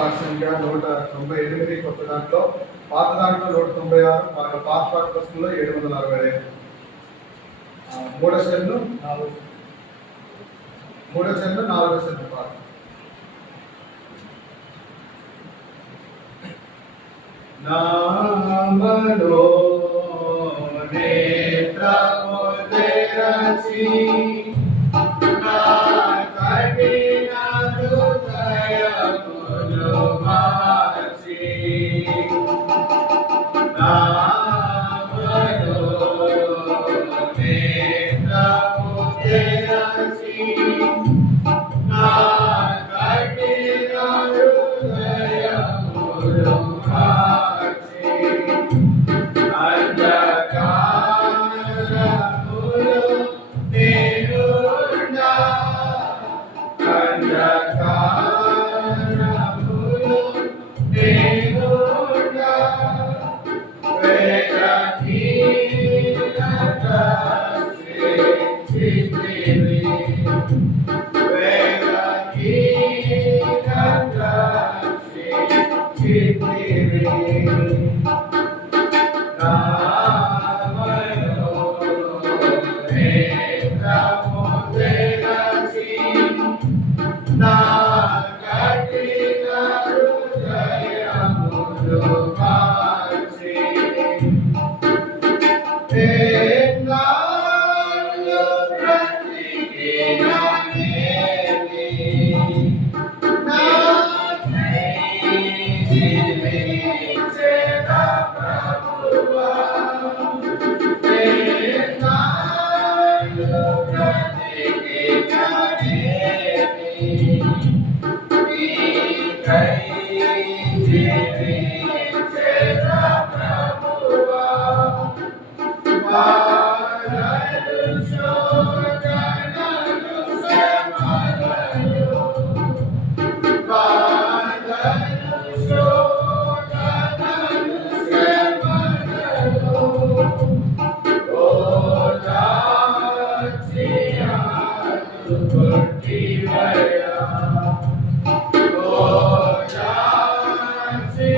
Pass సంఖ్య 198 కొత్త దాంట్లో, పాత దాంట్లో 196, పాత పుస్తకంలో 765. మూడో సెల్లు 4వ సెల్లు పాత. నామలో నేత్రము తెరచి నా కఠిన హృదయమును మార్చి, నామలో నేత్రము తెరచి నా కఠిన హృదయమును మార్చి, అంధకారములో నేనుండా, అంధకారములో నేనుండా, వేదహీనత సృష్టించితివి, వేదహీనత సృష్టించితివి. నామలో నేత్రము తెరచి నా కఠిన హృదయమును మార్చి, ఎన్నాళ్ళు బ్రతికిన నేని నాకై జీవించెదా ప్రభువా, ఎన్నాళ్ళు బ్రతికిన నేని నీకై జీవించెదా ప్రభువా. బాధలు శోధనలు శ్రమలు, బాధలు శోధనలు శ్రమలు, ఓదార్చి ఆదుకొంటివయ్యా, ఓదార్చి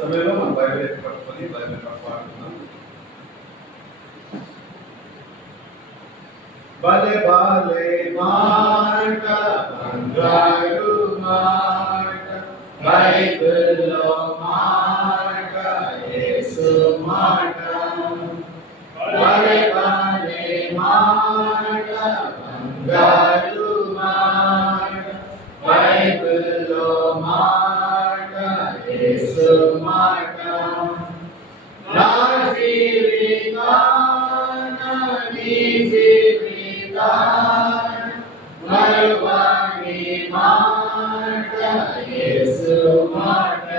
సమయంలో మనం బైబిల్ ఎత్తి పట్టుకొని బైబిల్ పాడుతున్నాం. భలే బాలే మాట బంగారు మాట బైబిల్లో మాట యేసు మాట. భలే బాలే మాట బంగారు మాట బైబిల్లో మాట యేసు మాట. నా జీవితాన నీ జీవితాన మరువని మాట యేసు మాట.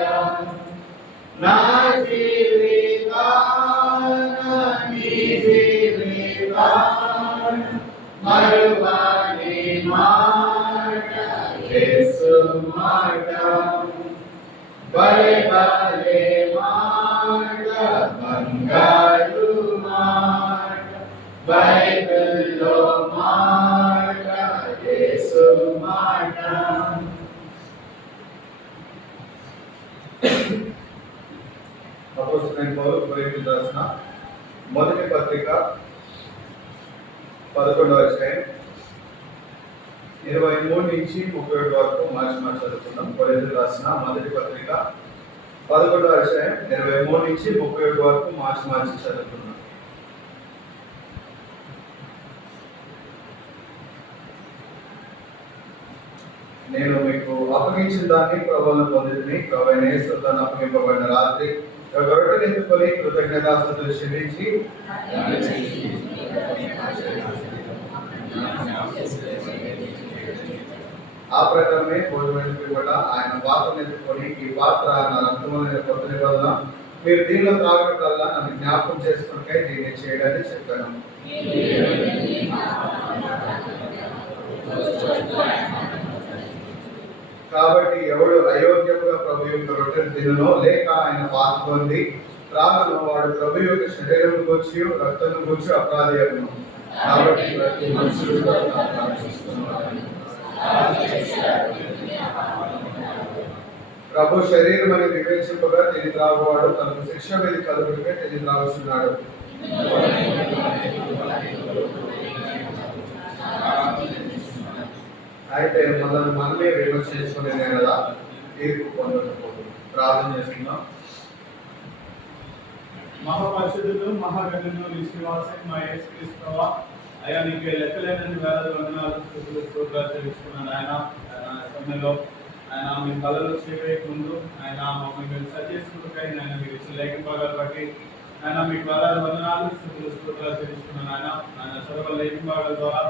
నా జీవితాన నీ జీవితాన మరువని మాట యేసు మాట. భలే భలే మాట బంగారు మాట బైబిల్లో మాట యేసు మాట. అపోస్తలుడైన పౌలు కొరింథీయులకు రాసిన మొదటి పత్రిక 11వ అధ్యాయం 23 నుంచి 37 వరకు మార్చి చదువుకుందాం. కొరింథీయులకు రాసిన మొదటి పత్రిక 11వ అధ్యాయం 23 నుంచి 37 వరకు మార్చి చదువుకుందాం. నేను మీకు అప్పగించిన దాన్ని ప్రభువును పొందితిని. ప్రభువైన యేసు తను అప్పగింపబడిన రాత్రి ఒక రొట్టెను ఎత్తుకొని కృతజ్ఞతాస్తుతులు చెల్లించి ఆ ప్రకారమే భోజనం పిలువట ఆయన పాత్రను ఎత్తుకొని ఈ పాత్ర నా రక్తమైన కొత్త నిబంధన, మీరు దీనిలో త్రాగటల్లా నన్ను జ్ఞాపకం చేసుకుంటే దీన్ని చేయడానికి చెప్పాను. కాబట్టి ఎవడు అయోగ్యముగా ప్రభు యొక్క రొట్టెను తిననో లేక ఆయన పాత్ర పొంది త్రాగను వాడు ప్రభు యొక్క శరీరం గురించి రక్తం గురించి అపరాధి అగును. కాబట్టి ప్రతి మనుషుడు ప్రభు శరీరం అని వివేచింపగా తిని త్రాగువాడు తనకు శిక్ష మీద కలుగుడికే తిని త్రాగుతున్నాడు. అయితే మనమే విమర్శ చేసుకునేదే కదా తీర్పు పొందకపోదు. ప్రార్థన చేస్తున్నాం. మహాపరిషుద్ధులు మహాగణులు నీ శ్రీవాసం మా యేసుక్రీస్తువా, అయ్యా నీకు లెక్కలేనన్ని వేల వందనాలు స్తుతులు స్తోత్రాలు చెల్లిస్తున్నాను. ఆయన సమయంలో ఆయన మీ కళలో చేయడానికి ముందు ఆయన మమ్మల్ని మీరు సజేసుకుంటుకై ఆయన మీరు ఇచ్చిన లేఖింపగాలు బట్టి ఆయన మీకు వేల వందనాలు స్తుతులు స్తోత్రాలు చెల్లిస్తున్నాను. ఆయన సర్వ లేఖింపగాల ద్వారా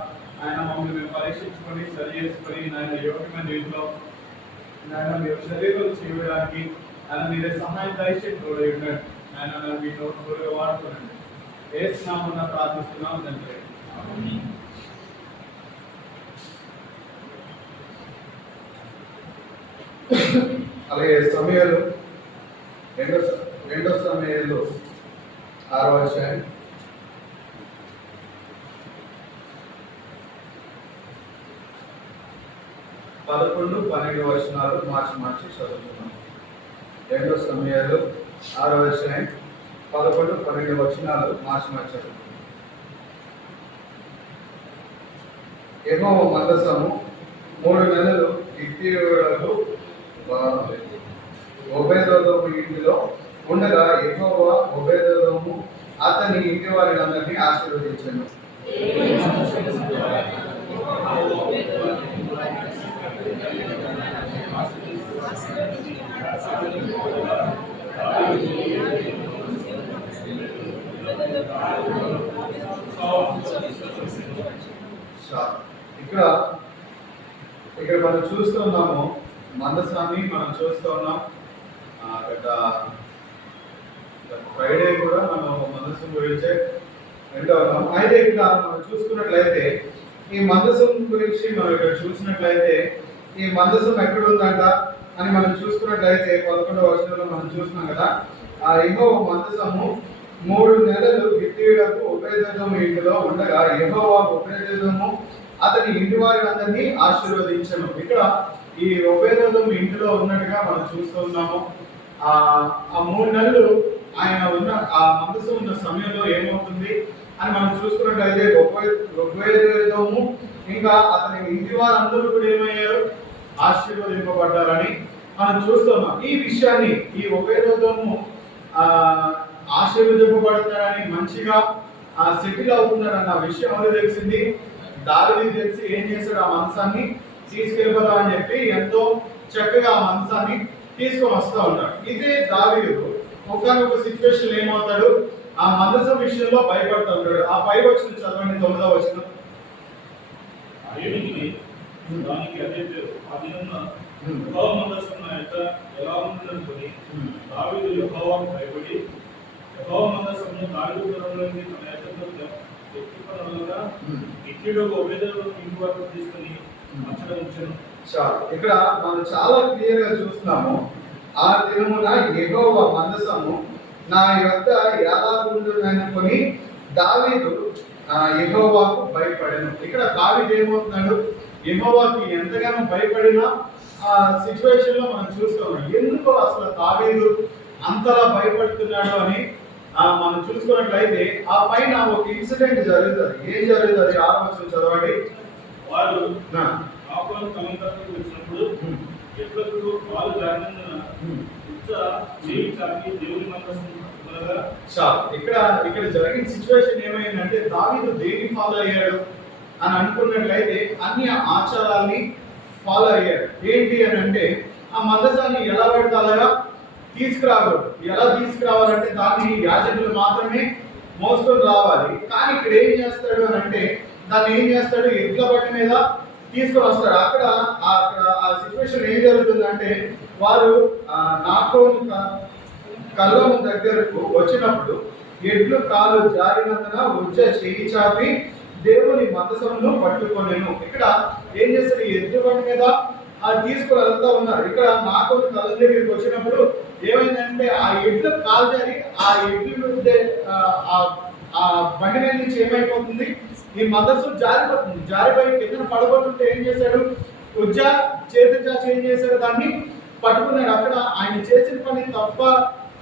ఆయన మమ్మల్ని మేము పరీక్షించుకొని సరి చేసుకొని ఆయన యోగ్యమైన రీతిలో ఆయన మీరు శరీరాలు చేయడానికి ఆయన మీరే సహాయం దయచేసి తోడై ఉన్నాడు. ఆయన మీ నోటు తోడుగా వాడుకోనండి. యేసు నామమున ప్రార్థిస్తున్నాం తండ్రి. అలాగే సమయాలు రెండో సమయాలు 6వ అధ్యాయం 11-12 వచనాలు మార్చి చదువుతున్నాం. రెండో సమయాలు 6వ అధ్యాయం 11-12 వచనాలు మార్చి చదువుతున్నాం. యెహోవా మందసము 3 నెలలు గిత్తీయులకు ఓబేదోము ఇంటిలో ఉండగా యెహోవా ఓబేదోము అతని ఇంటి వారిని అందరినీ ఆశీర్వదించాను. చాలు. ఇక్కడ ఇక్కడ మనం చూస్తున్నాము మందసాన్ని మనం చూస్తూ ఉన్నాం. గత ఫ్రైడే కూడా మనం మందసం గురించే వింటూ ఉన్నాం. అయితే ఇక్కడ మనం చూసుకున్నట్లయితే ఈ మందసం గురించి మనం ఇక్కడ చూసినట్లయితే ఈ మందసం ఎక్కడ ఉందంట అని మనం చూసుకున్నట్లయితే 11వ వచనంలో మనం చూస్తున్నాం కదా. ఆ యెహోవా మందసము 3 నెలలు గిత్తీయులకు ఉపేదము ఇంటిలో ఉండగా యెహోవా ఉపేదము అతని ఇంటి వారిని ఆశీర్వదించను. ఇక్కడ ఈ ఉపేదము ఇంటిలో ఉన్నట్టుగా మనం చూస్తూ ఉన్నాము. ఆ 3 నెలలు ఆయన ఉన్న ఆ మందసం ఉన్న సమయంలో ఏమవుతుంది అని మనం చూసుకున్నట్లయితే ఉపేదము ఇంకా అతని ఇంటి వారందరూ కూడా ఏమయ్యారు, ఆశీర్వదింపబడ్డారని మనం చూస్తున్నాం. ఈ విషయాన్ని ఈ ఉపేదము ఆశీర్వదింపబడతాడని మంచిగా సెటిల్ అవుతున్నాడన్న విషయం అది తెలిసింది. దావీదు తెలిసి ఏం చేశాడు, ఆ మందసాన్ని తీసుకెళ్ళిపోదామని చెప్పి ఎంతో చక్కగా ఆ మందసాన్ని తీసుకొని వస్తూ ఉంటాడు. ఇదే దావీదు ఒకనొక సిచ్యువేషన్ ఏమవుతాడు, ఆ మందసం విషయంలో భయపడుతూ ఉంటాడు. ఆ పై వచనం చదవండి, 9వ వచనం. దానికి అదే పేరు. ఆ దినమున యెహోవా మందసం నా యొద్ద ఎలా ఉంటుందనుకుని దావీదు యెహోవాకు భయపడి యెహోవా మందసమును దావీదు పురంలోని తన యొద్దకు ఎత్తుకొనగా గిత్తీయుడకు ఉపేదము ఇంటి వరకు తీసుకుని అచ్చట ఉంచెను. ఇక్కడ మనం చాలా క్లియర్ గా చూస్తున్నాము. ఆ దినమున యెహోవా మందసము నా యొద్ద ఎలా ఉంటుందనుకుని దావీదు యెహోవాకు భయపడెను. ఇక్కడ దావీదు ఏమవుతున్నాడు, యెహోవాకి ఎంతగానో భయపడిన ఆ సిచ్యువేషన్ లో మనం చూస్తున్నాం. ఎందుకు అసలు దావీదు అంతలా భయపడుతున్నాడు అని మనం చూసుకున్నట్లయితే ఆ పైన ఒక ఇన్సిడెంట్ జరుగుతుంది. ఏం జరుగుతుంది, 6వ వచనం చదవండి. వారు కాపురం తలంతకు వచ్చినప్పుడు ఎట్లకు పాలు జారినందున చేయి చాపి దేవుని మందసం ఇక్కడ జరిగిన సిచ్యువేషన్ ఏమైందంటే దావీదు దేన్ని ఫాలో అయ్యాడు అని అనుకున్నట్లయితే అన్ని ఆచారాల్ని ఫాలో అయ్యాడు. ఏంటి అని అంటే ఆ మందసాన్ని ఎలా పడితే అలాగా తీసుకురాకూడదు. ఎలా తీసుకురావాలంటే దాన్ని యాజకులు మాత్రమే మోసుకొని రావాలి. కానీ ఇక్కడ ఏం చేస్తాడు అని అంటే దాన్ని ఏం చేస్తాడు, ఎడ్ల బండి మీద తీసుకొని వస్తాడు. అక్కడ ఆ సిచ్యువేషన్ ఏం జరుగుతుందంటే వారు నాకోను కళ్ళము దగ్గరకు వచ్చినప్పుడు ఎడ్లు కాలు జారినందున చేయి చాపి దేవుని మందసమును పట్టుకొనెను. ఇక్కడ ఏం చేస్తారు, ఎద్దు బండి మీద తీసుకుని వెళ్తా ఉన్నారు. ఇక్కడ నాకోను కళ్ళ దగ్గరికి వచ్చినప్పుడు ఏమైందంటే ఆ ఎడ్లు కాలు జారి ఆ ఎడ్లు ఆ బండి మీద నుంచి ఏమైపోతుంది, ఈ మందసం జారిపోతుంది. జారిపోయి కింద పడబోతుంటే ఏం చేశాడు, చేతి చాచి ఏం చేశాడు, దాన్ని పట్టుకున్నాడు. అక్కడ ఆయన చేసిన పని తప్ప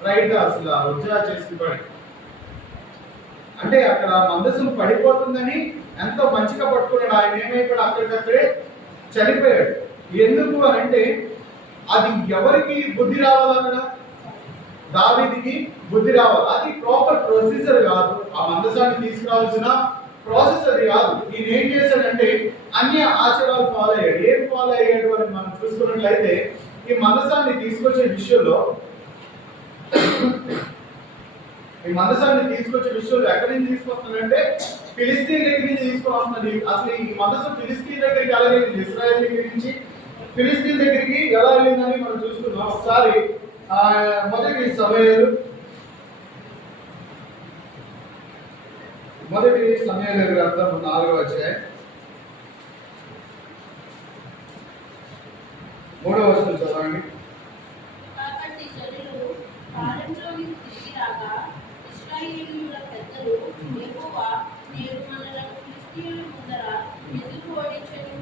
రైట్, అసలు ఉజ్జా చేసిన పని అంటే అక్కడ మందసం పడిపోతుందని ఎంతో మంచిగా పట్టుకున్నాడు. ఆయన ఏమైపోయాడు, అక్కడికక్కడే చనిపోయాడు. ఎందుకు అని అంటే అది ఎవరికి బుద్ధి రావాలి, అక్కడ దావీదుకి బుద్ధి రావాలి. అది ప్రాపర్ ప్రొసీజర్ కాదు, ఆ మందసాన్ని తీసుకురావాల్సిన ప్రాసెస్ అది కాదు. ఈయన ఏం చేశాడంటే అన్ని ఆచారాలు ఫాలో అయ్యాడు. ఏం ఫాలో అయ్యాడు అని మనం చూసుకున్నట్లయితే ఈ మందసాన్ని తీసుకొచ్చే విషయంలో ఎక్కడి నుంచి తీసుకొస్తున్నాడంటే ఫిలిస్తీన్ దగ్గర నుంచి తీసుకొని వస్తుంది. అసలు ఈ మందసం ఫిలిస్తీన్ దగ్గరికి ఎలా వెళ్ళింది, ఇశ్రాయేల్ దగ్గర నుంచి ఫిలిస్తీన్ దగ్గరికి ఎలా వెళ్ళిందని మనం చూసుకున్నాం. ఒకసారి మొదటి సమయాలు 4వ గ్రంథం 4వ అధ్యాయం 3వ వచనం చదవండి. కాబట్టి జనులు కాలంలోని తిరిగి రాగా ఇశ్రాయేలీయుల పెద్దలు యెహోవా నేడు మనలను ఫిలిష్తీయుల ముందర ఎందుకు ఓడించెను,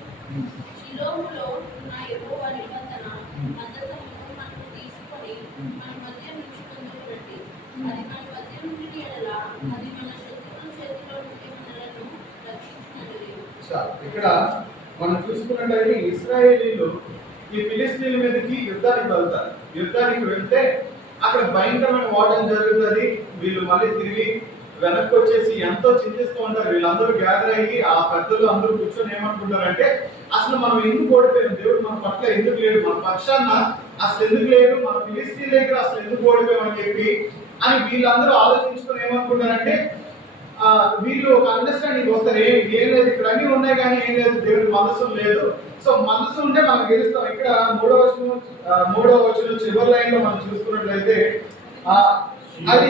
షిలోములో ఉన్న యెహోవా నిబంధన మందసమును మనకు తీసుకొని మన మధ్య ఉంచుకుందుకు రండి. అది మన మధ్య నుండి ఎడల అది మన శత్రువుల చేతిలో నుండి మనలను రక్షించునని. ఇక్కడ మనం చూసుకున్నట్లయితే ఇశ్రాయేలీయులు ఈ ఫిలిస్తీన్ల మీదకి యుద్ధానికి వెళ్తారు. యుద్ధానికి వెళ్తే అక్కడ భయంకరమైన ఓటం జరుగుతుంది. వీళ్ళు మళ్ళీ తిరిగి వెనక్కి వచ్చేసి ఎంతో చింతిస్తూ ఉంటారు. వీళ్ళందరూ గ్యాదర్ అయ్యి ఆ పెద్దలు అందరూ కూర్చొని ఏమనుకుంటారంటే అసలు మనం ఎందుకు ఓడిపోయాం, దేవుడు మన పట్ల ఎందుకు లేడు, మన పక్షాన అసలు ఎందుకు లేడు, మన ఫిలిస్తీన్ దగ్గర అసలు ఎందుకు ఓడిపోయామని చెప్పి అని వీళ్ళందరూ ఆలోచించుకొని ఏమనుకుంటారంటే వీళ్ళు ఒక అండర్స్టాండింగ్ వస్తారు. ఏం లేదు ఇక్కడ అన్ని ఉన్నాయి కానీ ఏం లేదు, దేవుడి మనసు లేదు. సో మనసు ఉంటే మనం గెలుస్తాం. ఇక్కడ మూడవ వచనం చివరి లైన్ లో మనం చూసుకున్నట్లయితే అది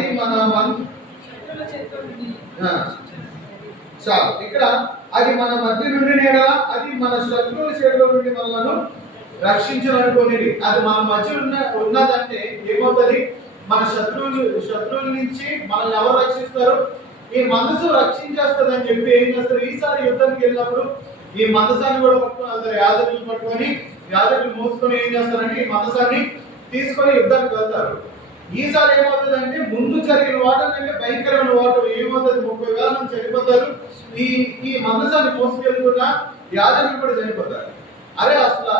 చాలు. ఇక్కడ అది మన మధ్య నుండి నేడా అది మన శత్రువుల చేతిలో నుండి మనలను రక్షించాలనుకునేది. అది మన మధ్య ఉన్నదంటే ఏమవుతుంది? మన శత్రువుల నుంచి మనల్ని ఎవరు రక్షిస్తారు? ఈ మనసు రక్షించేస్తుంది అని చెప్పి ఏం చేస్తారు? ఈసారి యుద్ధానికి వెళ్ళినప్పుడు ఈ మనసాన్ని కూడా పట్టుకొని వెళ్తారు. యాజకులు మోసుకొని ఏం చేస్తారంటే ఈ మనసాన్ని తీసుకొని యుద్ధానికి వెళ్తారు. ఈసారి ఏమవుతుందంటే ముందు జరిగిన వాటర్ కంటే భయంకరమైన వాటర్ ఏమవుతుంది? 30,000 మంది చనిపోతారు. ఈ మనసాన్ని మోసుకెళ్తున్న యాజకులు కూడా చనిపోతారు. అరే అసలు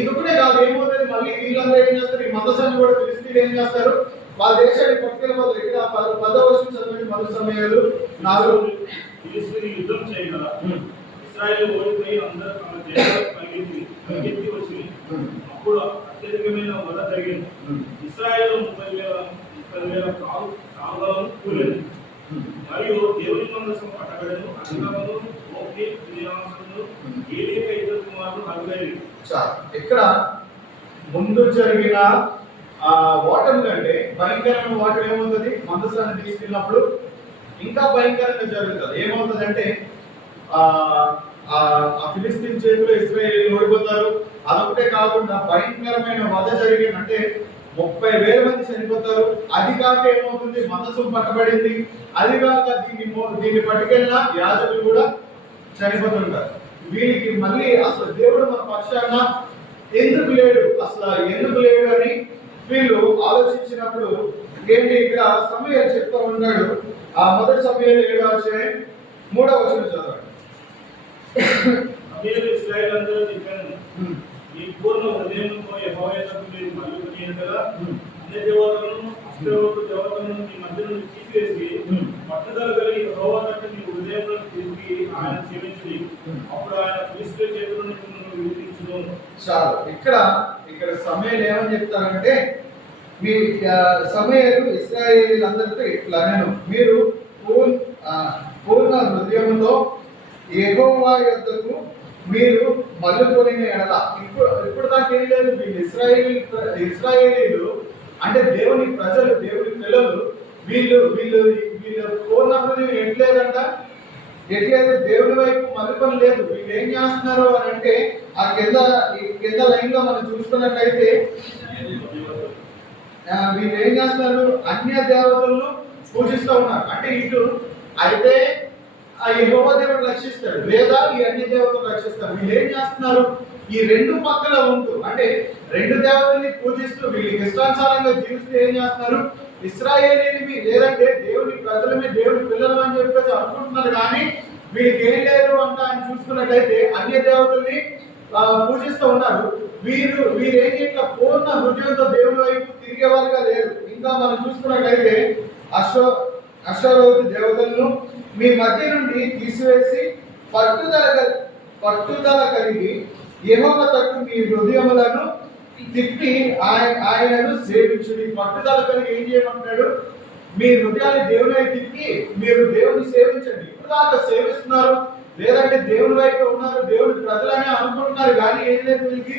ఇది కూడా కాదు, ఏమవుతుంది? మళ్ళీ వీళ్ళందరూ ఏం చేస్తారు? ఈ మనసాన్ని కూడా ఫిలిస్తీన్లు ఏం చేస్తారు? వాళ్ళ దేశాన్ని పట్టుకెళ్ళిపోతారు. ఇక్కడ 10వ వచనం చదవండి. మొదటి సమయాలు 4. యుద్ధం చేయగల ఇశ్రాయేలు ఓడిపోయి అందరూ తమ దేశాలకు పరిగెత్తి వచ్చి అప్పుడు అత్యధికమైన వధ జరిగింది. ఇశ్రాయేలు 30,000 కావులను కూలేదు. మరియు దేవుని మందసం పట్టబడను. అధికమును ఓకే విలాసమును ఏలిక ఇద్దరు కుమారులు నలుగురు. ఇక్కడ ముందు జరిగిన ఓటమి కంటే భయంకరమైన ఓటమి ఏమవుతుంది? మందసాన్ని తీసుకెళ్ళినప్పుడు ఇంకా భయంకరంగా జరుగుతుంది. ఏమవుతుందంటే ఫిలిస్తీన్ చేతిలో ఇశ్రాయేలీయులు ఓడిపోతారు. అదొకటే కాకుండా భయంకరమైన వధ జరిగింది. అంటే 30,000 మంది చనిపోతారు. అది కాక ఏమవుతుంది? మందసం పట్టబడింది. అది కాక దీన్ని పట్టుకెళ్ళిన యాజకులు కూడా చనిపోతుంటారు. వీళ్ళకి మళ్ళీ అసలు దేవుడు మన పక్షాన ఎందుకు లేడు అని వీళ్ళు ఆలోచించినప్పుడు ఏంటి? ఇక్కడ సమూయేలు చెప్తూ ఉన్నాడు. మొదటి సమూయేలు 7వ అధ్యాయం 3వ వచనం చదవండి. ఇశ్రాయేలు అందరూ చెప్పాను, ఈ పూర్ణ హృదయంతో యెహోవా యందు మీరు మళ్ళీ ఉండగా అన్ని దేవతలను దేవతలను మీ మధ్య నుండి తీసివేసి పట్టుదల కలిగి యెహోవా తట్టు మీ హృదయంలో తిరిగి ఆయన సేవించుడి. అప్పుడు ఆయన ఫిలిష్తీయుల చేతుల నుండి మిమ్మల్ని విడిపించును. చాలు. ఇక్కడ సమూయేలు ఏమని చెప్తారంటే, మీ సమూయేలు ఇశ్రాయేలీయులందరితో ఇట్లా నేను మీరు పూర్ణ హృదయంతో యెహోవా యొద్దకు మీరు మళ్ళుకొనిన ఎడల. ఇప్పుడు దాకా ఏం లేదు. వీళ్ళు ఇశ్రాయేలీయులు అంటే దేవుని ప్రజలు, దేవుని పిల్లలు. వీళ్ళు పూర్ణ హృదయం ఎట్లేదంట? ఎట్లయితే దేవుని వైపు మళ్ళుకొని లేదు. వీళ్ళు ఏం చేస్తున్నారు అని అంటే ఆ కింద లైన్ లో మనం చూసుకున్నట్లయితే వీళ్ళు ఏం చేస్తున్నారు? అన్య దేవతలను పూజిస్తూ ఉన్నారు. అంటే ఇటు అయితే యెహోవా దేవుడు రక్షిస్తాడు, లేదా ఈ అన్య దేవతలు రక్షిస్తారు. వీళ్ళు ఏం చేస్తున్నారు? ఈ రెండు పక్కల ఉంటూ అంటే రెండు దేవతల్ని పూజిస్తూ వీళ్ళకి ఇష్టానుసారంగా జీవిస్తూ ఏం చేస్తున్నారు? ఇశ్రాయేలీయులవి లేదంటే దేవుని ప్రజలమే, దేవుని పిల్లలు అని చెప్పేసి అనుకుంటున్నారు. కానీ వీళ్ళకి ఏం లేదు అంట అని చూసుకున్నట్లయితే అన్య దేవతల్ని పూజిస్తూ ఉన్నారు. వీరేం ఇట్లా పూర్ణ హృదయంతో దేవుని వైపు తిరిగేవారుగా లేరు. ఇంకా మనం చూసుకున్నట్లయితే అశ్వరోతు దేవతలను మీ మధ్య నుండి తీసివేసి పట్టుదల కలిగి యెహోవా తట్టు మీ హృదయములను తిప్పి ఆయనను సేవించుడి. పట్టుదల కలిగి ఏం చేయమంటున్నాడు? మీ హృదయాన్ని దేవుని తిప్పి మీరు దేవుని సేవించండి. ఇప్పుడు దాకా సేవిస్తున్నారు, లేదంటే దేవుని వైపు ఉన్నారు, దేవుని ప్రజలనే అనుకుంటున్నారు. కానీ ఏం లేదు, వీళ్ళకి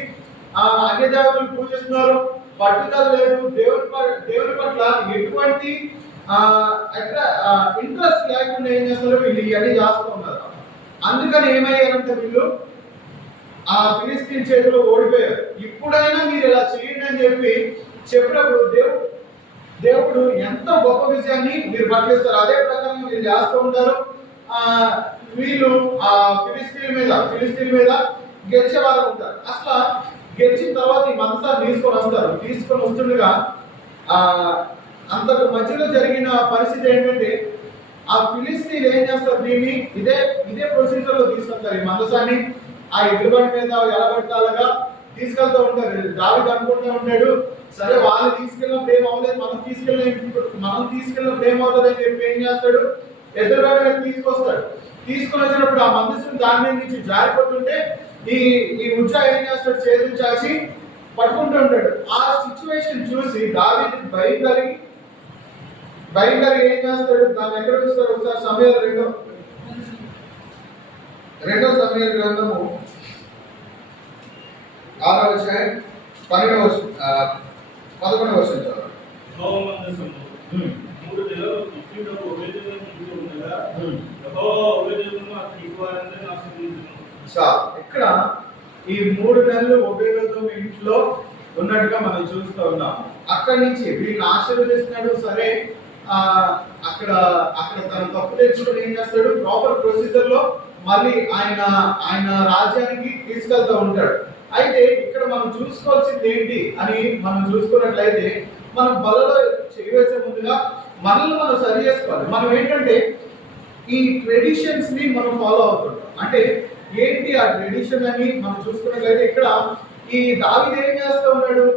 అన్య దేవతలు పూజిస్తున్నారు, పట్టుదల లేదు. దేవుని పట్ల ఎటువంటి ఇంట్రెస్ట్ లేకుండా ఏం చేస్తారు? వీళ్ళు ఇవన్నీ చేస్తూ ఉన్నారు. అందుకని ఏమయ్యారంటే వీళ్ళు ఫిలిస్తీన్ చేతిలో ఓడిపోయారు. ఇప్పుడైనా మీరు ఇలా చేయండి అని చెప్పినప్పుడు దేవుడు ఎంత గొప్ప విజయాన్ని మీరు పట్టిస్తారు. అదే ప్రకారం మీరు చేస్తూ ఉంటారు. వీళ్ళు ఫిలిస్తీన్ మీద గెలిచే వాళ్ళు ఉంటారు. అసలు గెలిచిన తర్వాత ఈ మందసాన్ని తీసుకొని వస్తుండగా అంతకు మధ్యలో జరిగిన పరిస్థితి ఏంటంటే ఆ ఫిలిస్తీన్లు ఏం చేస్తారు? దీన్ని ఇదే ప్రొసీజర్ లో తీసుకొస్తారు. ఈ మందసాన్ని ఆ ఎదురుబండి మీద ఎలబెట్టాలగా తీసుకెళ్తూ ఉంటారు. దావీదు అనుకుంటూ ఉంటాడు, సరే వాళ్ళు తీసుకెళ్ళినప్పుడు ఏం అవ్వలేదు, మనం తీసుకెళ్ళినప్పుడు ఏమవుతుంది అని చెప్పి ఏం చేస్తాడు? ఎదురుబండి మీద తీసుకొని వచ్చినప్పుడు ఆ మందసం దాని మీద నుంచి జారిపోతుంటే ఈ ఉజ్జా ఏం చేస్తాడు? చేతులు చాచి పట్టుకుంటూ ఉంటాడు. ఆ సిచ్యువేషన్ చూసి దావీదుకి భయం కలిగి భయంకరంగా ఏం చేస్తాడు? దాన్ని ఎక్కడ చూస్తారు ఒకసారి సమయాలు రెండో సమయాల గ్రంథము 6వ అధ్యాయం 11వ వచనం చదవండి. మూడు నెలలు ఇచ్చుటకు ఒబేదెదోము ఇంట్లో ఉండగా యెహోవా ఒబేదెదోమును అతని ఇంటివారందరినీ ఆశీర్వదించెను. ఇక్కడ ఈ 3 నెలలు ఒబేదెదోము ఇంట్లో ఉన్నట్టుగా మనం చూస్తూ ఉన్నాం. అక్కడి నుంచి వీళ్ళని ఆశీర్వదిస్తున్నాడు. సరే, అక్కడ తన తప్పు తెచ్చుకొని ఏం చేస్తాడు? ప్రాపర్ ప్రొసీజర్ లో మళ్ళీ ఆయన రాజ్యానికి తీసుకెళ్తూ ఉంటాడు. అయితే ఇక్కడ మనం చూసుకోవాల్సింది ఏంటి అని మనం చూసుకున్నట్లయితే, మనం బలలో చేయవేసే ముందుగా మనల్ని మనం సరి చేసుకోవాలి. మనం ఏంటంటే ఈ ట్రెడిషన్స్ ని మనం ఫాలో అవుతుంటాం. అంటే ఏంటి ఆ ట్రెడిషన్ అని మనం చూసుకున్నట్లయితే, ఇక్కడ ఈ దావీదు ఏం చేస్తూ ఉన్నాడు?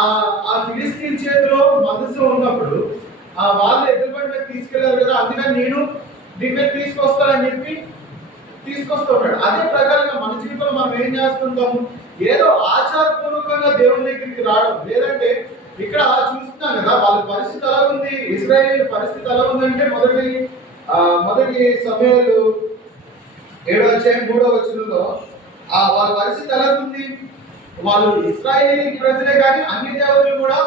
ఆ ఫిలిస్తీన్ చేతిలో మనసు ఉన్నప్పుడు వాళ్ళు ఎదురుబడి మీద తీసుకెళ్లారు కదా, అందుకని నేను దీని మీద తీసుకొస్తానని చెప్పి తీసుకొస్తూ ఉన్నాడు. అదే ప్రకారంగా మన జీవితంలో మనం ఏం చేస్తుంటాము? ఏదో ఆచారపూర్వకంగా దేవుని దగ్గరికి రావడం, లేదంటే ఇక్కడ చూస్తున్నాం కదా వాళ్ళ పరిస్థితి ఎలా ఉంది, ఇశ్రాయేల్ పరిస్థితి ఎలా ఉందంటే మొదటి సమయాలు 7వ అధ్యాయం 3వ వచనంలో వాళ్ళ పరిస్థితి ఎలా ఉంది? వాళ్ళు ఇశ్రాయేలీ ప్రజలే కానీ అన్ని దేవతలు కూడా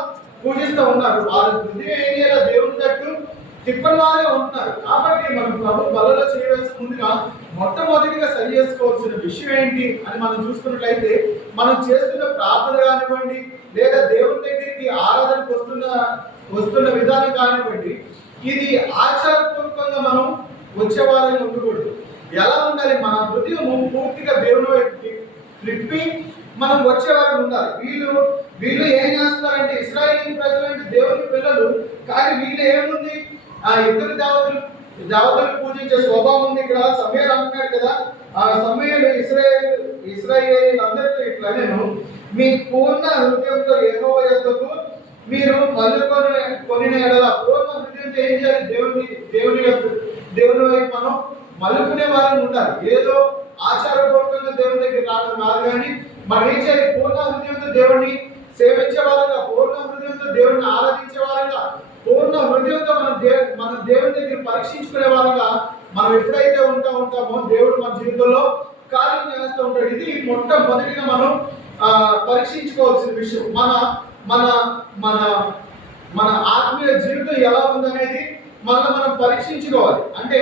పూజిస్తూ ఉన్నారు. వాళ్ళ బుద్ధి ఏరియాలో దేవుని తట్టు తిప్పని వారే ఉంటున్నారు. కాబట్టి మనం ప్రభు బలలో చేయవలసిన ముందుగా మొట్టమొదటిగా సరి చేసుకోవాల్సిన విషయం ఏంటి అని మనం చూసుకున్నట్లయితే, మనం చేస్తున్న ప్రార్థన కానివ్వండి, లేదా దేవుని దగ్గరికి ఆరాధనకు వస్తున్న విధానం కానివ్వండి, ఇది ఆచారపూర్వకంగా మనం వచ్చే వారిని ఉండకూడదు. ఎలా ఉండాలి? మన హృదయం పూర్తిగా దేవుని వైపు తిప్పి మనం వచ్చేవారు ఉండాలి. వీళ్ళు ఏం చేస్తున్నారంటే, ఇశ్రాయేలీ ప్రజలు అంటే దేవుని పిల్లలు, కానీ వీళ్ళు ఏముంది? ఇద్దరు దేవతలు పూజించే స్వభావం ఉంది. ఇక్కడ సమయాలు అంటున్నాడు కదా, ఆ సమయాలు ఇశ్రాయేలీలందరితో ఇట్లా, నేను మీ పూర్ణ హృదయంతో యెహోవా యొద్దకు మీరు మళ్ళుకొని ఎడల పూర్ణ హృదయంతో ఏం చేయాలి? దేవుని వైపు మనం మలుపుకునే వారిని ఉండాలి. ఏదో ఆచారపూర్వకంగా దేవుని దగ్గర రావడం కాదు, కానీ మనం ఏం చేయాలి? పూర్ణ హృదయంతో దేవుణ్ణి సేవించే వారంగా, పూర్ణ హృదయంతో దేవుణ్ణి ఆరాధించే వారంగా, పూర్ణ హృదయంతో మన దేవుని దగ్గర పరీక్షించుకునే వారంగా మనం ఎప్పుడైతే ఉంటామో దేవుడు మన జీవితంలో కార్యం చేస్తూ ఉంటాడు. ఇది మొట్టమొదటిగా మనం పరీక్షించుకోవాల్సిన విషయం. మన ఆత్మీయ జీవితం ఎలా ఉందనేది మనం పరీక్షించుకోవాలి. అంటే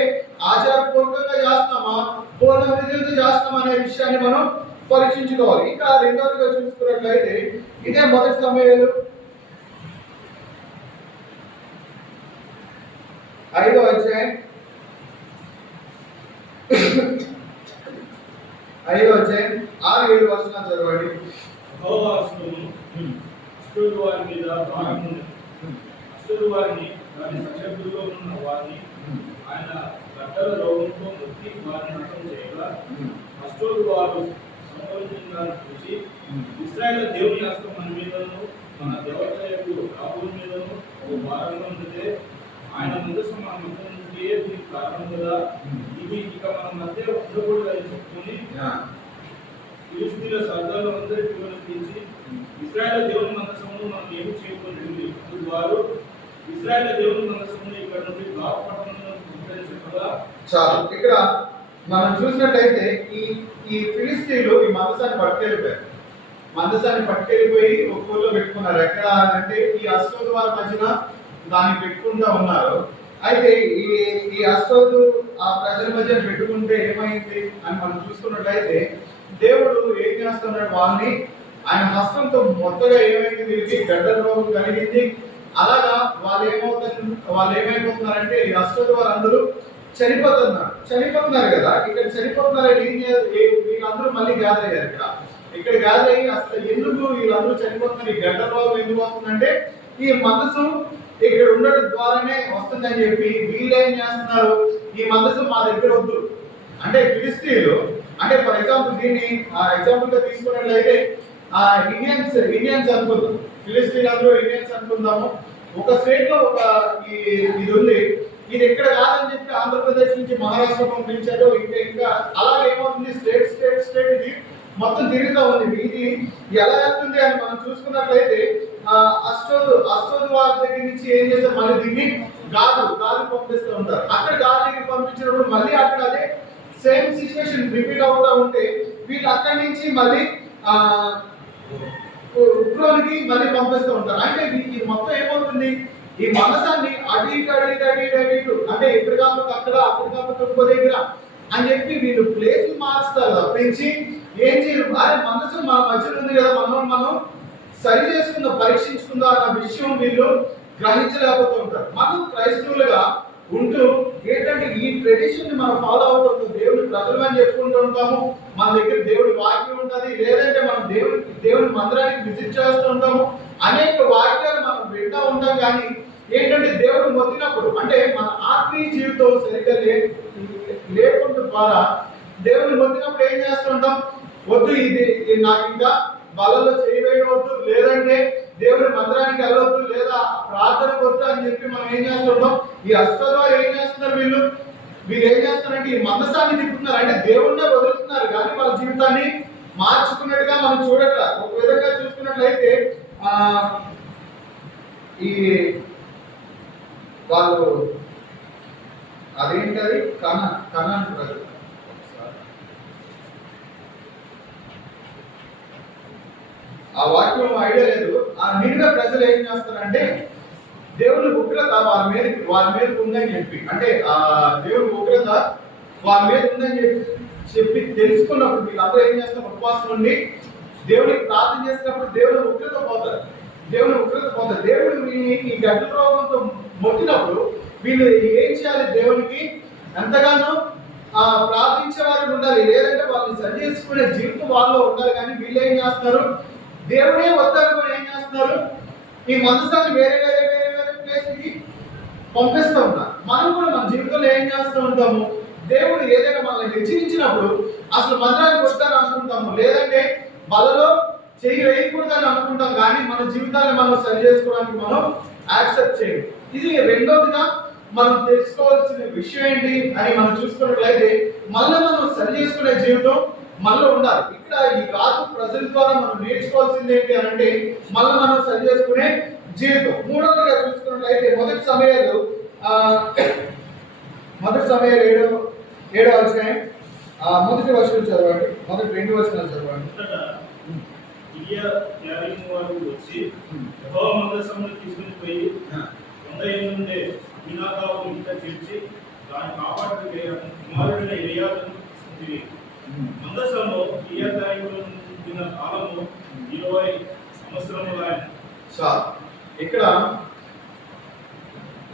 ఆచారపూర్వకంగా చేస్తామా, పూర్ణ హృదయంతో చేస్తామా అనే విషయాన్ని మనం పరీక్షించుకోవాలి. ఇంకా రెండవదిగా చూసుకున్నట్లయితే, ఇదే మొదటి సమయాలు 5వ అధ్యాయం 6-7 వచనాలు చదవండి. యెహోవా అష్షూరు వారి మీద భారం ఉంది. అష్షూరు వారిని వారి సరిహద్దుల్లో ఉన్న వారిని ఆయన గడ్డల రోగంతో మొత్తి వారిని నష్టం చేయగా, అష్షూరు వారు సంభవించగా చూసి, ఇశ్రాయేలు దేవుని హస్తం మన మీదను మన దేవతల యొక్క రాబోల మీదను ఒక భారంగా ఉంటే, ఆయన ముందస్తు మన మధ్య నుండి దీనికి కారణం కదా, ఇది ఇక మన మధ్య ఉండకూడదు అని చెప్పుకొని ఫిలిష్తీయుల సర్దారులు అందరి పిల్లలు తీసి ఇశ్రాయేలు దేవుని మందసమును మనం ఏమి చేయకూడదు. వారు ఇశ్రాయేలు దేవుని మందసమును ఇక్కడ నుండి గాతు పట్టణంలో చెప్పగా, చాలు. ఇక్కడ మనం చూసినట్లయితే ఈ ఫిలిష్తీయులు ఈ మందసాన్ని పట్టుకెళ్ళిపోయి ఒక ఊళ్ళో పెట్టుకున్నారు. ఎక్కడ అంటే ఈ అష్డోదు వారి మధ్యన దాన్ని పెట్టుకుంటూ ఉన్నారు. అయితే ఈ అష్డోదు ఆ ప్రజల మధ్య పెట్టుకుంటే ఏమైంది అని మనం చూసుకున్నట్లయితే, దేవుడు ఏం చేస్తున్నాడు? వాళ్ళని ఆయన హస్తంతో మొత్తగా ఏమైంది? వీరికి గడ్డల రోగం కలిగింది. అలాగా వాళ్ళు ఏమైపోతున్నారంటే, ఈ అష్డోదు వారందరూ చనిపోతున్నారు కదా. ఇక్కడ చనిపోతున్నారని వీళ్ళందరూ మళ్ళీ గ్యాదర్ అయ్యారు. ఇక్కడ గ్యాదర్ అయ్యి అసలు ఎందుకు వీళ్ళందరూ చనిపోతున్నారు, ఈ గడ్డ రోగం ఎందుకు వస్తుందంటే, ఈ మనసు ఇక్కడ ఉండడం ద్వారానే వస్తుందని చెప్పి వీళ్ళు ఏం చేస్తున్నారు? ఈ మనసు మా దగ్గర వద్దు అంటే ఫిలిస్తీయులు, అంటే ఫర్ ఎగ్జాంపుల్ దీన్ని ఎగ్జాంపుల్ గా తీసుకున్నట్లయితే ఇండియన్స్ అనుకుందాం, ఫిలిస్తీన్లు అందరూ ఇండియన్స్ అనుకుందాము. ఒక స్టేట్ లో ఇది ఉంది, ఇది ఎక్కడ కాదని చెప్పి ఆంధ్రప్రదేశ్ నుంచి మహారాష్ట్ర పంపించారు. ఇంకా అలాగే ఏమవుతుంది? స్టేట్ ఇది మొత్తం తిరుగుతూ ఉంది. ఇది ఎలా వెళ్తుంది అని మనం చూసుకున్నట్లయితే, అష్టోదు వారి దగ్గర నుంచి ఏం చేస్తారు? మళ్ళీ దీన్ని గాలి పంపిస్తూ ఉంటారు. అక్కడ గాలికి పంపించినప్పుడు మళ్ళీ అక్కడ అదే సేమ్ సిచ్యువేషన్ రిపీట్ అవుతూ ఉంటే వీళ్ళు అక్కడి నుంచి మళ్ళీ ఉప్లోనికి మళ్ళీ పంపిస్తూ ఉంటారు. అంటే ఈ మొత్తం ఏమవుతుంది, ఈ మనసాన్ని అటు ఇటు అంటే ఎక్కడ కాకపోతే అక్కడ కాకపోతే ఇంకో దగ్గర అని చెప్పి వీళ్ళు ప్లేస్ మార్చుతారు తప్పించి ఏం చేయరు. అరే మనసు మన మధ్యలో ఉంది కదా, మనం సరి చేసుకుందాం, పరీక్షించుకుందాం అన్న విషయం వీళ్ళు గ్రహించలేకపోతూ ఉంటారు. మనం క్రైస్తవులుగా ఉంటూ ఏంటంటే ఈ ట్రెడిషన్ ని మనం ఫాలో అవుతూ దేవుని ప్రజలు అని చెప్పుకుంటూ ఉంటాము. మన దగ్గర దేవుడి వాక్యం ఉంటుంది, లేదంటే మనం దేవుని మందిరానికి విజిట్ చేస్తూ ఉంటాము. అనేక వాక్యాలు మనం వింటూ ఉంటాం. కానీ ఏంటంటే దేవుడు మొత్తినప్పుడు అంటే మన ఆత్మీయ జీవితం సరిగ్గా లేకుండా ద్వారా దేవుని మొత్తినప్పుడు ఏం చేస్తూ ఉంటాం, వద్దు ఇది నాకు ఇంకా బలలో చేయవేయవద్దు, లేదంటే దేవుని మందిరానికి వెళ్ళవద్దు, లేదా ప్రార్థన వద్దు అని చెప్పి మనం ఏం చేస్తుంటాం. ఈ అష్టద్వారా ఏం చేస్తున్నారు, వీళ్ళు ఏం చేస్తున్నారంటే ఈ మందసాన్ని తిప్పుతున్నారు. అంటే దేవుణ్ణే వదులుతున్నారు కానీ వాళ్ళ జీవితాన్ని మార్చుకున్నట్టుగా మనం చూడట్ల. ఒక విధంగా చూసుకున్నట్లయితే ఈ వాళ్ళు అదేంటది కణ అంటారు. ఆ వాక్యం ఐడియా లేదు. ఆ నిండుగా ప్రజలు ఏం చేస్తారంటే దేవుని ఉగ్రత వారి మీద ఉందని చెప్పి, అంటే ఆ దేవుని ఉగ్రత వారి మీద ఉందని చెప్పి తెలుసుకున్నప్పుడు వీళ్ళందరూ ఏం చేస్తారు, ఉపవాసం ఉండి దేవుడికి ప్రార్థన చేసినప్పుడు దేవుని ఉగ్రత పోతారు. దేవుడు ఈ గడ్డ రోగంతో మొట్టినప్పుడు వీళ్ళు ఏం చేయాలి, దేవునికి ఎంతగానో ప్రార్థించే వారు ఉండాలి, లేదంటే వాళ్ళని సరి చేసుకునే జీవితం వాళ్ళు ఉండాలి. కానీ వీళ్ళు ఏం చేస్తున్నారు, దేవుడే వద్దనుకుని ఏం చేస్తున్నారు, ఈ మనసాన్ని వేరే ప్లేస్కి పంపిస్తూ ఉంటారు. మనం కూడా మన జీవితంలో ఏం చేస్తూ ఉంటాము, దేవుడు ఏదైనా మనల్ని హెచ్చరించినప్పుడు అసలు మందిరానికి వద్దని అనుకుంటాము, లేదంటే బలలో చెయ్యి వేయకూడదని అనుకుంటాం. కానీ మన జీవితాన్ని మనం సరి చేసుకోవడానికి మనం యాక్సెప్ట్ చేయం. ఇది రెండోదిగా మనం తెలుసుకోవాల్సిన విషయం ఏంటి అని మనం చూసుకున్నట్లయితే మళ్ళీ మనం సరి చేసుకునే జీవితం మనలో ఉండాలి. ఇక్కడ ఈ రాజు ప్రజల ద్వారా మనం నేర్చుకోవాల్సింది ఏంటి అని అంటే మళ్ళీ మనం సరి చేసుకునే జీవితం. మూడవదిగా చూసుకున్నట్లయితే మొదటి సమయాలు 7వ అధ్యాయం మొదటి వచనం చదవండి, మొదటి 2 వచనాలు చదవండి. వచ్చి యెహోవా మందసమును తీసుకుని పోయి 100 ఏళ్ల నుండి మీనాకావు ఇంట చేర్చి దాన్ని కాపాడుటకే కుమారుడైన ఎలియాబును తీసుకుని మందసంలో ఇయ్యదాయిలో ఉన్న కాలము 20 సంవత్సరములు. ఇక్కడ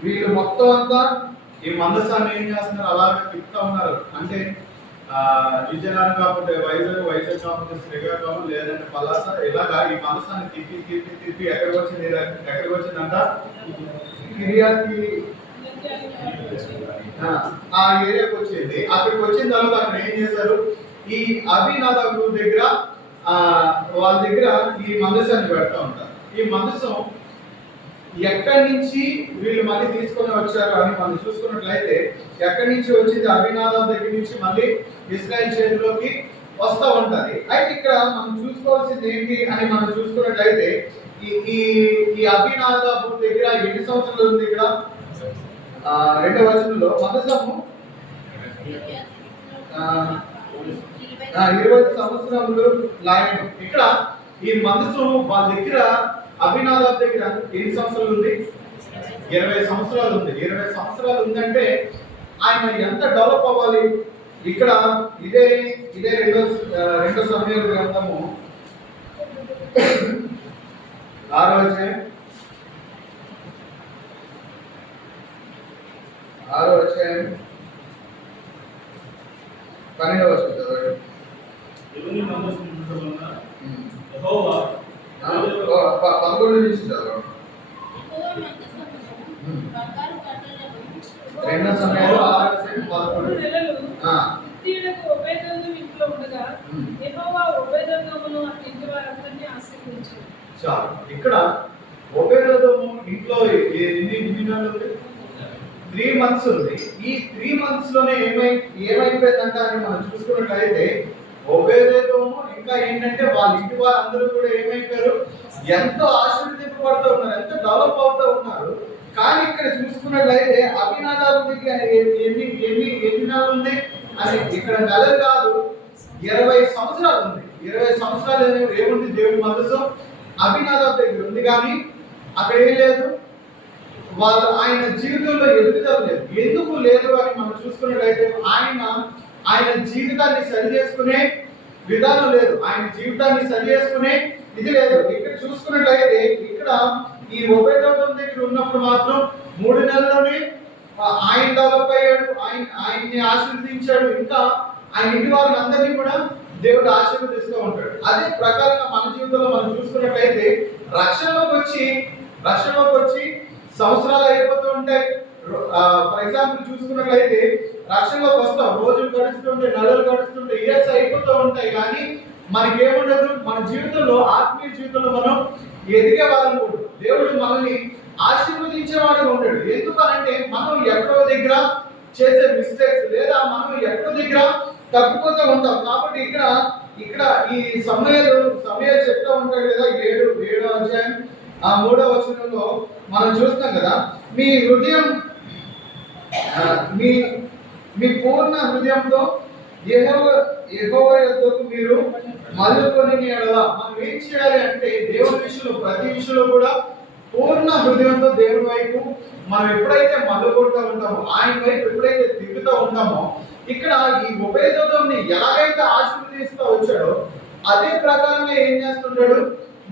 వీళ్ళు మొత్తం అంతా ఈ మందసాన్ని ఏం చేస్తున్నారు, అలాగే తిప్పుతా ఉన్నారు. అంటే విజయనగరం కాకపోతే వైజాగ్ కాకపోతే శ్రీకాకుళం, లేదంటే పలాస, ఇలాగా ఈ మనసాన్ని తిప్పి ఎక్కడికి వచ్చిందంట, కిరియాకి ఆ ఏరియాకి వచ్చింది. అక్కడికి వచ్చిన తర్వాత అక్కడ ఏం చేశారు, ఈ అభినాదాబు దగ్గర వాళ్ళ దగ్గర ఈ మందసాన్ని పెడతా ఉంటారు. ఈ మందసం ఎక్కడి నుంచి వీళ్ళు మళ్ళీ తీసుకొని వచ్చారు అని మనం చూసుకున్నట్లయితే ఎక్కడి నుంచి వచ్చింది, అభినాదాబు దగ్గర నుంచి మళ్ళీ ఇశ్రాయేల్ చేతిలోకి వస్తూ ఉంటది. అయితే ఇక్కడ మనం చూసుకోవాల్సింది ఏంటి అని మనం చూసుకున్నట్లయితే ఈ అభినాదాబు దగ్గర ఎన్ని సంవత్సరాలు ఉంది, ఇక్కడ 2వ వచనంలో మందసము 20 సంవత్సరములు లాయను. ఇక్కడ ఈ మందసం వాళ్ళ దగ్గర అభినాదాబు దగ్గర ఎన్ని సంవత్సరాలు ఉంది, 20 సంవత్సరాలు ఉంది. 20 సంవత్సరాలు ఉందంటే ఆయన ఎంత డెవలప్ అవ్వాలి. ఇక్కడ ఇదే రెండో సమయాల గ్రంథము 6వ అధ్యాయం 12వ వచనం చదవండి. దేవుని మందసం ఉండడం వలన యెహోవా 11 నుంచి చదవండి. 2 సమయాలు 6:11. ఇంట్లో ఉండగా యెహోవా ఓబేదెదోమును అతని ఇంటి వారందరినీ ఆశీర్వదించాడు. చాలు. ఇక్కడ ఓబేదెదోము ఇంట్లో ఎన్ని నెలలు ఉంది, 3 మంత్స్ ఉంది. ఈ 3 మంత్స్ లోనే ఏమైపోయిందంట అని మనం చూసుకున్నట్లయితే ఓబేదెదోము ఇంకా ఏంటంటే వాళ్ళ ఇంటి వారందరూ కూడా ఏమైపోయారు, ఎంతో ఆశీర్వదింపబడుతూ ఉన్నారు, ఎంతో డెవలప్ అవుతూ ఉన్నారు. కానీ ఇక్కడ చూసుకున్నట్లయితే అభినాదాబు దగ్గర ఎన్ని నెలలు ఉంది అని ఇక్కడ నెలలు కాదు, 20 సంవత్సరాలు ఉంది. 20 సంవత్సరాలు ఏముంది దేవుడి మనసు అభినాదాబు దగ్గర ఉంది, కానీ అక్కడ ఏం లేదు, ఆయన జీవితంలో ఎదుగుదల లేదు. ఎందుకు లేదు అని మనం చూసుకున్నట్లయితే ఆయన జీవితాన్ని సరి చేసుకునే విధానం లేదు, ఆయన జీవితాన్ని సరి చేసుకునే ఇది లేదు. ఇక్కడ చూసుకున్నట్లయితే ఇక్కడ ఈ ఒబేదోదోము దగ్గర ఉన్నప్పుడు మాత్రం 3 నెలల్లోనే ఆయన డెవలప్ అయ్యాడు, ఆయన్ని ఆశీర్వదించాడు, ఇంకా ఆయన ఇంటి వాళ్ళందరినీ కూడా దేవుడు ఆశీర్వదిస్తూ ఉంటాడు. అదే ప్రకారంగా మన జీవితంలో మనం చూసుకున్నట్లయితే రక్షణలోకి వచ్చి సంవత్సరాలు అయిపోతూ ఉంటాయి. ఫర్ ఎగ్జాంపుల్ చూసుకున్నట్లయితే రక్షణలోకి వస్తాం, రోజులు గడుస్తుంటే, నెలలు గడుస్తుంటే, ఇయర్స్ అయిపోతూ ఉంటాయి, కానీ మనకేముండదు, మన జీవితంలో ఆత్మీయ జీవితంలో మనం ఎదిగే వాళ్ళని కూడా దేవుడు మనల్ని ఆశీర్వదించేవాడు ఉంటాడు. ఎందుకనంటే మనం ఎక్కడో దగ్గర చేసే మిస్టేక్స్ లేదా మనం ఎక్కడో దగ్గర తప్పిపోతూ ఉంటాం. కాబట్టి ఇక్కడ ఈ సమయాలు చెప్తూ ఉంటాడు కదా, 7వ అధ్యాయం 3వ వచనంలో మనం చూస్తాం కదా, మీ హృదయం మీ పూర్ణ హృదయంతో యెహోవా యొద్దకు మీరు మళ్ళుకొని ఎడల మనం ఏం చేయాలి అంటే దేవుని విషయంలో ప్రతి విషయంలో కూడా పూర్ణ హృదయంతో దేవుడి వైపు మనం ఎప్పుడైతే మళ్ళుకుంటూ ఉంటామో, ఆయన వైపు ఎప్పుడైతే తిరుగుతూ ఉంటామో, ఇక్కడ ఈ ఒబేదోదోముని ఎలాగైతే ఆశీర్వదిస్తూ వచ్చాడో అదే ప్రకారంగా ఏం చేస్తుంటాడు,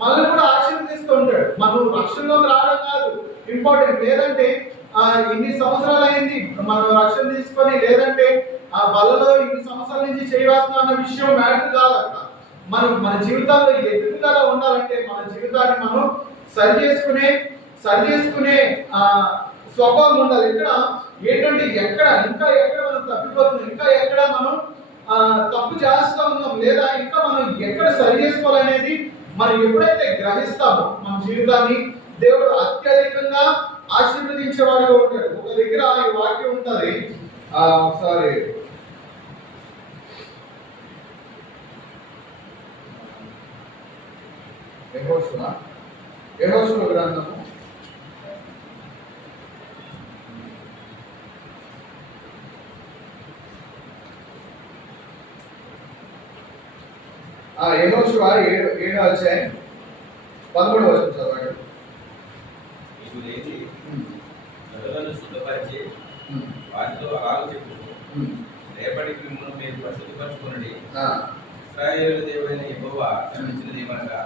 మళ్ళీ కూడా ఆశీర్వదిస్తూ ఉంటాడు. మనం రక్షణలోకి రావడం కాదు ఇంపార్టెంట్, లేదంటే ఇన్ని సంవత్సరాలు అయింది మనం రక్షణ తీసుకొని, లేదంటే ఆ బలలో ఇన్ని సంవత్సరాల నుంచి చేయవలసిన అన్న విషయం మ్యాటర్ కాదు. అక్కడ మన జీవితాల్లో ఎదుగుదల ఉండాలంటే మన జీవితాన్ని మనం సరి చేసుకునే స్వభావం ఉండాలి. ఇక్కడ ఏంటంటే ఇంకా ఎక్కడ మనం తప్పిపోతున్నాం, ఇంకా ఎక్కడ మనం తప్పు చేస్తూ ఉన్నాం, లేదా ఇంకా మనం ఎక్కడ సరి చేసుకోవాలనేది మనం ఎప్పుడైతే గ్రహిస్తామో మన జీవితాన్ని దేవుడు అత్యధికంగా ఆశీర్వదించేవాడుగా ఉంటాడు. ఒక దగ్గర ఈ వాక్యం ఉంటుంది, ఒకసారి యెహోషువ గ్రంథము 7వ అధ్యాయం 13వ వచనం చదవండి. నీవు లేచి నదులను శుద్ధపరిచి వాటితో అలాగ చెప్పు, రేపటికి మిమ్మల్ని మీరు పరిశుద్ధపరచుకొనుడి. ఇశ్రాయేలు దేవుడైన యెహోవా సెలవిచ్చినది ఏమనగా,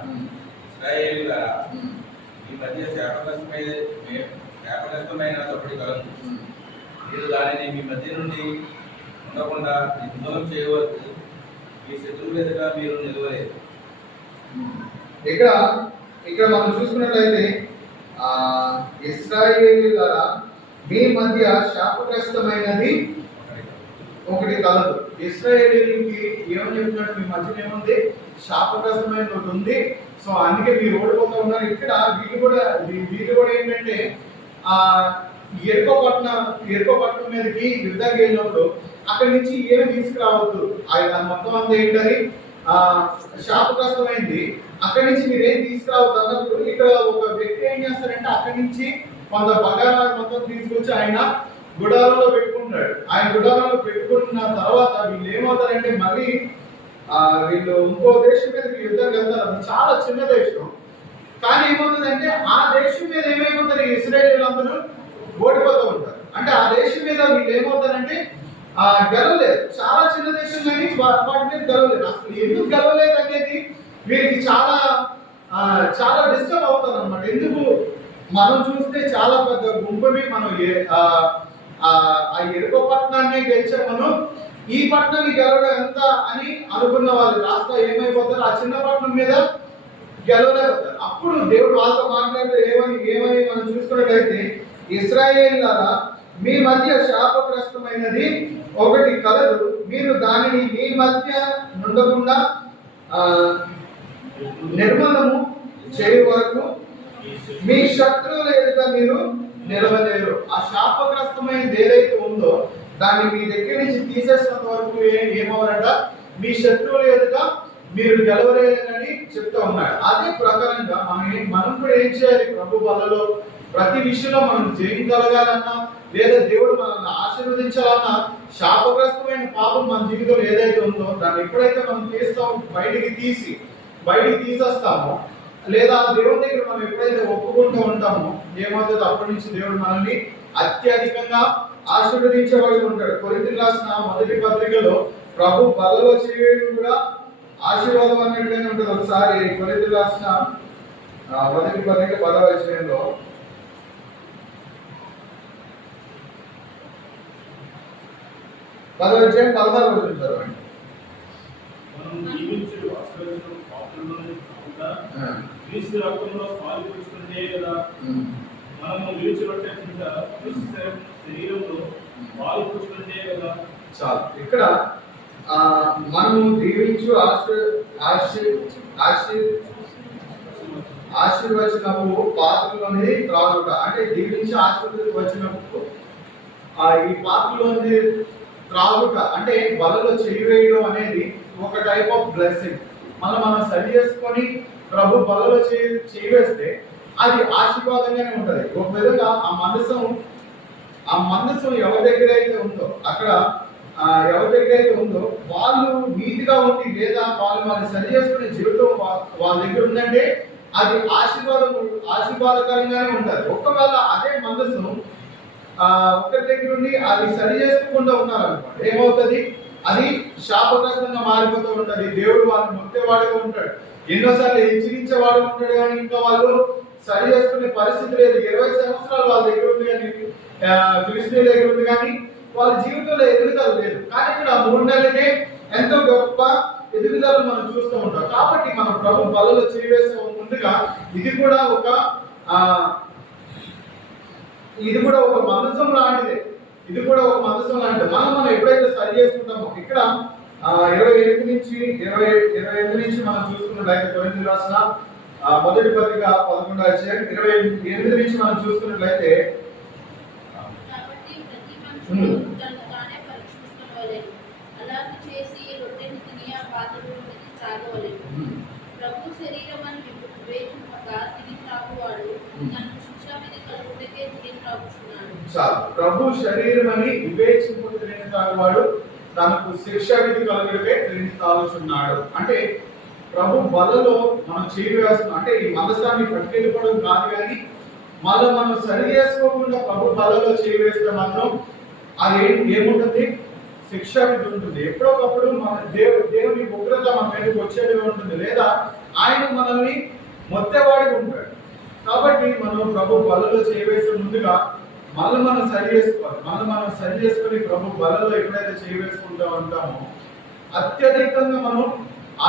ఇశ్రాయేలులారా, మీ మధ్య శాపగ్రస్తమైన తప్పుడు కలదు. మీరు దానిని మీ మధ్య నుండి ఉండకుండా నిర్మూలన చేయవద్దు. మీ శత్రువుల ఎదుట మీరు నిలవలేదు. ఇక్కడ మనం చూసుకున్నట్లయితే ఇశ్రాయేలులారా, మీ మధ్య శాపగ్రస్తమైనది ఒకటి కలదు. ఇశ్రాయేలీయులకి ఏమని చెప్తున్నాడు, మీ మధ్యన ఏముంది, శాపగ్రస్తమైన ఒకటి ఉంది. సో అందుకే మీరు ఓడిపోతూ ఉన్నారు. ఇక్కడ వీళ్ళు కూడా ఏంటంటే ఎరుకో పట్టణం మీదకి యుద్ధానికి వెళ్ళినప్పుడు అక్కడి నుంచి ఏమి తీసుకురావద్దు, ఆయన మొత్తం అంతా ఏంటది శాపగ్రస్తమైంది, అక్కడి నుంచి మీరు ఏం తీసుకురావద్దు అన్నప్పుడు ఇక్కడ ఒక వ్యక్తి ఏం చేస్తారంటే అక్కడి నుంచి కొంత బంగారాన్ని మొత్తం తీసుకొచ్చి ఆయన గుడారంలో పెట్టుకుంటాడు. ఆయన గుడారంలో పెట్టుకున్న తర్వాత వీళ్ళు ఏమవుతారంటే మళ్ళీ వీళ్ళు ఇంకో దేశం మీదకి యుద్ధం వెళ్తారు. అది చాలా చిన్న దేశం, కానీ ఏమవుతుందంటే ఆ దేశం మీద ఏమైపోతారు, ఇశ్రాయేలీయులందరూ ఓడిపోతూ ఉంటారు. అంటే ఆ దేశం మీద వీళ్ళు ఏమవుతారంటే గెలవలేదు. చాలా చిన్న దేశం కానీ వాటి మీద గెలవలేదు. అసలు ఎందుకు గెలవలేదు అనేది వీరికి చాలా డిస్టర్బ్ అవుతారు అనమాట. ఎందుకు మనం చూస్తే చాలా పెద్ద గుంపుని మనం ఆ ఎరుకో పట్టణాన్ని గెలిచే మనం ఈ పట్టణాన్ని గెలవడం ఎంత అని అనుకున్న వాళ్ళు రాస్తా ఏమైపోతారు, ఆ చిన్న పట్టణం మీద గెలవలేకపోతారు. అప్పుడు దేవుడు వాళ్ళతో మాట్లాడితే ఏమని మనం చూసుకున్నట్లయితే, ఇశ్రాయేలులారా, మీ మధ్య శాపగ్రస్తమైనది ఒకటి కలదు. మీరు దానిని మీ మధ్య నుండకుండా నిర్మలము చేయు వరకు మీ శత్రువుల ఎదుట మీరు నిలవలేరు. ఆ శాపగ్రస్తమైనది ఏదైతే ఉందో దాన్ని మీ దగ్గర నుంచి తీసేసినంత వరకు ఏమవరంట, మీ శత్రువుల ఎదుట మీరు గెలవలేరని చెప్తా ఉన్నాడు. అదే ప్రకారంగా మనం కూడా ఏం చేయాలి, ప్రభు బలలో ప్రతి విషయంలో మనం జయించగలగాలన్నా లేదా దేవుడు మనల్ని ఆశీర్వదించాలన్నా శాపగ్రస్తమైన పాపం మన జీవితంలో ఏదైతే ఉందో దాన్ని ఎప్పుడైతే మనం తీస్తామో బయటికి తీసేస్తామో లేదా దేవుని దగ్గర మనం ఎప్పుడైతే ఒప్పుకుంటూ ఉంటామో ఏమవుతుందో అప్పటి నుంచి దేవుడు మనల్ని అత్యధికంగా ఆశీర్వదించేవాడు ఉంటాడు. కొరింథీయులకు రాసిన మొదటి పత్రికలో ప్రభు బలలో చేయడం కూడా ఆశీర్వాదం అన్నట్టుగానే ఉంటుంది. ఒకసారి కొరింథీయులకు రాసిన మొదటి పత్రిక 10వ అధ్యాయంలో మనం జీవించు అసలు పాపంలోనే కాకుండా క్రీస్తు రక్తంలో పాలు పుచ్చుకుంటే కదా మనము నిలిచినట్టే క్రీస్తు శరీరంలో పాలు పుచ్చుకుంటే కదా. చాలు. ఇక్కడ మనము దీవించు ఆశీర్వచనము పాత్రలోని త్రాగుట అంటే దీవించి ఆశీర్వచనము ఈ పాత్రలోని త్రాగుట అంటే బలలో చేయివేయడం అనేది ఒక టైప్ ఆఫ్ బ్లెస్సింగ్. మనం సరి చేసుకొని ప్రభు బలలో చేయివేస్తే అది ఆశీర్వాదంగానే ఉంటది. ఒక విధంగా ఆ మందసం ఎవరి దగ్గర అయితే ఉందో అక్కడ ఎవరి దగ్గర అయితే ఉందో వాళ్ళు నీతిగా ఉండి లేదా వాళ్ళు సరి చేసుకునే జీవితం వాళ్ళ దగ్గర ఉందంటే అది ఆశీర్వాదకరంగానే ఉంటుంది. ఒకవేళ అదే మందసం ఒకరి దగ్గర ఉండి అది సరి చేసుకోకుండా ఉన్నారనుకోండి ఏమవుతుంది, అది శాపగ్రస్తంగా మారిపోతూ ఉంటుంది. దేవుడు వాళ్ళని మొత్తేవాడుగా ఉంటాడు, ఎన్నోసార్లు హెచ్చరించేవాడుగా ఉంటాడు, కానీ ఇంకా వాళ్ళు సరి చేసుకునే పరిస్థితి లేదు. 20 సంవత్సరాలు వాళ్ళ దగ్గర ఉంది కానీ ఫిలిస్తీన్ల దగ్గర ఉంది కానీ వాళ్ళ జీవితంలో ఎదుగుదల లేదు. కానీ ఇక్కడ 3 నెలలకే ఎంతో గొప్ప ఎదుగుదలను మనం చూస్తూ ఉంటాం. కాబట్టి మనం ప్రభు బలలో చేవేసే ముందుగా ఇది కూడా ఒక మందసం లాంటిదే. మనం ఎప్పుడైతే సరి చేసుకుంటామో ఇక్కడ 28 నుంచి మనం చూసుకున్నట్లయితే కొరింథీయులకు రాసిన మొదటి పత్రిక 11వ అధ్యాయం 28 నుంచి మనం చూసుకున్నట్లయితే కాబట్టి ప్రతి మనుషుడు తనను తానే పరీక్షించుకోవలెను. అలాగే చేసి రొట్టెను తిని ఆ పాత్రలోనిది త్రాగవలెను. ప్రభు శరీరమని వివేచింపక తిని త్రాగువాడు తనకు శిక్షావిధి కలుగుటకే తిని త్రాగుచున్నాడు. ప్రభు శరీరమని వివేచింపక తిని త్రాగువాడు తనకు శిక్షావిధి కలుగుటకే తిని త్రాగుచున్నాడు. అంటే ప్రభు బలలో మనం చేయాల్సిన అంటే ఈ మనసాన్ని పట్టుకెళ్ళిపోవడం కాదు, కానీ మనం సరి చేసుకోకుండా ప్రభు బలలో చేవేస్తే మాత్రం అది ఏముంటుంది, శిక్షావిధి ఉంటుంది. ఎప్పుడొకప్పుడు మన దేవుని ఉగ్రత మన మీదకి వచ్చేది ఉంటుంది, లేదా ఆయన మనల్ని మొత్తేవాడిగా ఉంటాడు. కాబట్టి మనం ప్రభు బలలో చేవేసే ముందుగా మనం సరి చేసుకోవాలి. మనం సరి చేసుకుని ప్రభు బలలో ఎప్పుడైతే చేవేసుకుంటూ ఉంటామో అత్యధికంగా మనం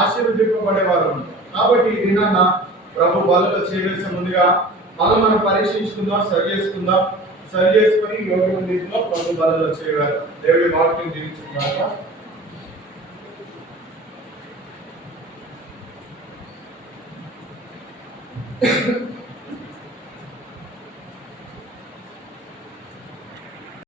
ఆశీర్వదింపబడేవారు ఉంటాం. కాబట్టి ఈ దినాన ప్రభు బలలో చేవేసే ముందుగా మనం పరీక్షించుకుందాం, సరి చేసుకుని యోగ్యమైన రీతిలో ప్రభు బలలో చేయాలి. దేవుడి వాక్యం జీవించుకున్నాక